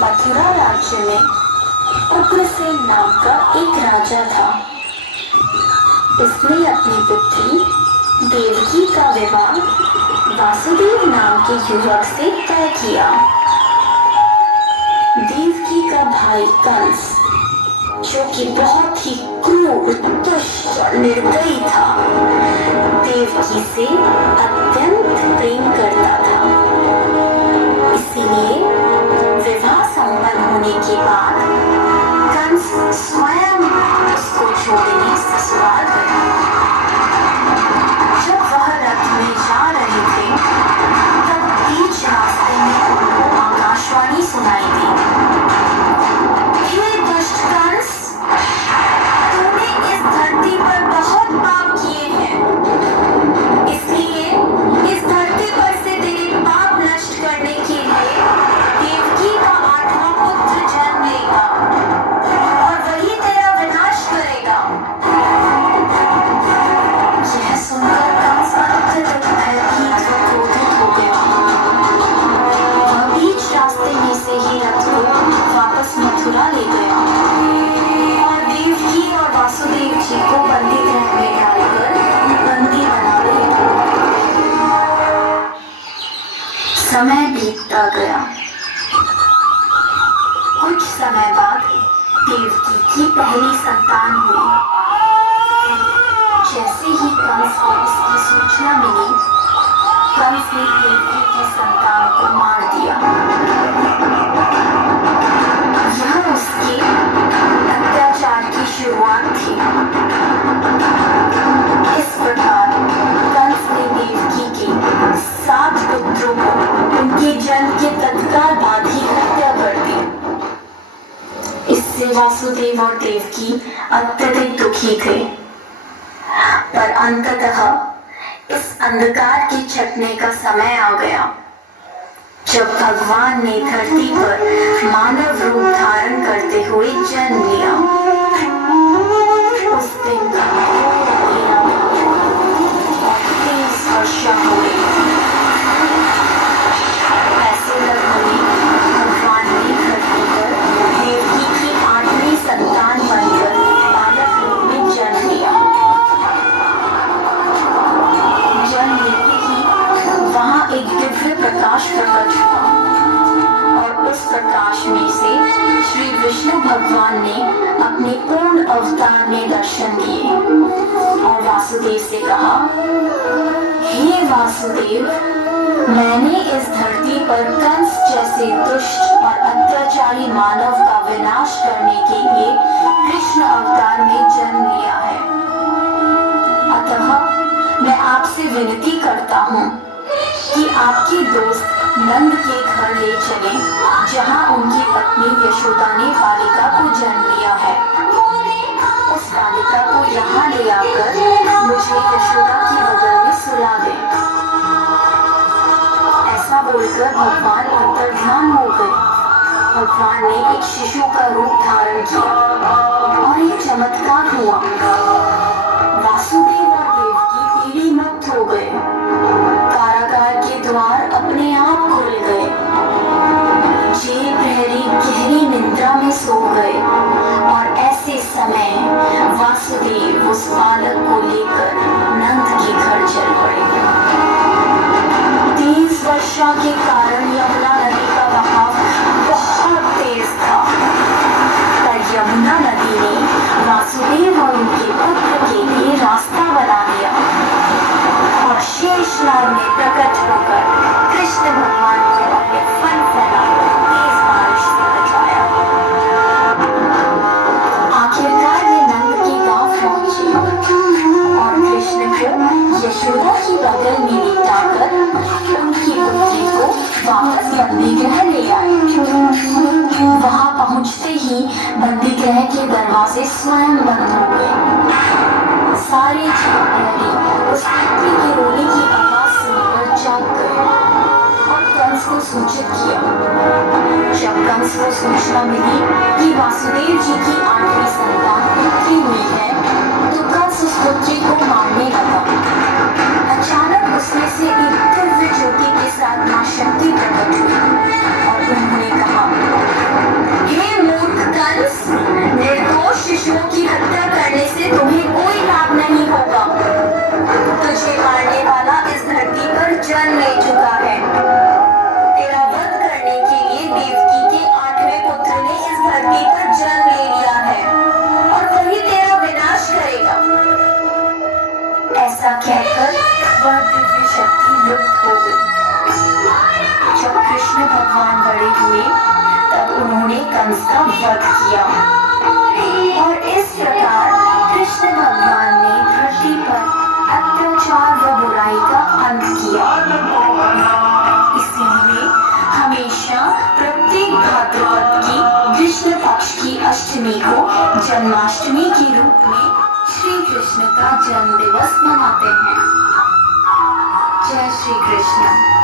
मथुरा राज्य में उग्रसेन नाम का एक राजा था। उसने अपनी पुत्री देवकी का विवाह वासुदेव नाम के युवक से तय किया। देवकी का भाई कंस, जो कि बहुत ही क्रूर, दुष्ट और निर्दयी था, देवकी से अत्यंत प्रेम करता था। इसीलिए विवाह संपन्न होने के बाद कंस स्वयं उसको छोड़ने ससुराल गया। जब वह रथ में जा रहे थे, तब बीच रास्ते में उनको आकाशवाणी सुनाई दी। हे दुष्ट कंस, तूने इस धरती पर बहुत पाप किए हैं, इसलिए इस धरती पर से तेरे पाप नष्ट करने के लिए देवकी का 8वां पुत्र जन्म लेगा और वही तेरा विनाश करेगा। यह सुनकर कंस अत्यधिक भयभीत व क्रोधित हो गया। वह बीच रास्ते में से ही रथ को वापस मथुरा ले गया और देवकी और वासुदेव जी को बंदी गृह में डालकर बंदी बना दिया। समय बीतता गया। कुछ समय बाद देवकी की पहली संतान हुई। जैसे ही कंस को इसकी सूचना मिली, कंस ने देवकी की संतान को मार दिया। यह उसके अत्याचार की शुरुआत थी। इस प्रकार कंस ने देवकी के 7 पुत्रों को उनके जन्म के तत्काल बाद ही हत्या कर दी। इससे वासुदेव और देवकी अत्यधिक दुखी थे। पर अंततः इस अंधकार की छटने का समय आ गया, जब भगवान ने धरती पर मानव रूप धारण करते हुए जन्म लिया। उस दिन का अंधेरा और तेज वर्षा हुई। ऐसे लगभग भगवान ने धरती पर देवकी की 8वीं संतान बनकर मानव रूप में जन्म लिया। जन्म लेते ही वहां एक दिव्य प्रकाश प्रकट हुआ और उस प्रकाश में से श्री विष्णु भगवान ने अपने पूर्ण अवतार में दर्शन दिए और वासुदेव से कहा, हे वासुदेव, मैंने इस धरती पर कंस जैसे दुष्ट और अत्याचारी मानव का विनाश करने के लिए कृष्ण अवतार में जन्म लिया है। अतः मैं आपसे विनती करता हूँ कि आपके दोस्त नंद के घर ले चलें, जहाँ उनकी पत्नी यशोदा ने बालिका को जन्म लिया है। उस बालिका को यहाँ ले आकर मुझे यशोदा की बगल में सुला दें। ऐसा बोलकर भगवान अंतर्ध्यान हो गए। भगवान ने एक शिशु का रूप धारण किया और एक चमत्कार हुआ। वासुदेव और देवकी पीढ़ी मुक्त हो गए। कारागार के द्वार अपने आप खुल गए। जेल प्रहरी गहरी निद्रा में सो गए और ऐसे समय वासुदेव उस बालक को लेकर नंद के घर चल पड़े। तेज वर्षा के कारण यमुना नदी का बहाव बहुत तेज था, पर यमुना नदी ने वासुदेव और उनके पुत्र के लिए रास्ता बना दिया और शेषनाग ने प्रकट होकर कृष्ण भगवान को अपने फन फैलाकर तेज बारिश से बचाया। आखिरकार वे नंद के गांव पहुंचे और कृष्ण को यशोदा की बगल में लिटाकर उनकी पुत्री को वापस बंदी गृह ले आए। वहां पहुंचते ही बंदी गृह के दरवाजे स्वयं बंद हो गए। सारे जेल प्रहरी उस पुत्री के रोने की आवाज सुनकर जाग गए और कंस को सूचित किया। जब कंस को सूचना मिली कि वासुदेव जी की 8वीं संतान पुत्री हुई है, तो कंस उस पुत्री को मारने लगा। अचानक उसमें से एक दिव्य ज्योति के साथ मां शक्ति प्रकट हुई और उन्होंने कहा, भगवान बड़े हुए तब उन्होंने कंस का वध किया और इस प्रकार कृष्ण भगवान ने धरती पर अत्याचार व बुराई का अंत किया। इसीलिए हमेशा प्रत्येक भाद्रपद की कृष्ण पक्ष की अष्टमी को जन्माष्टमी के रूप में श्री कृष्ण का जन्म दिवस मनाते हैं। जय श्री कृष्ण।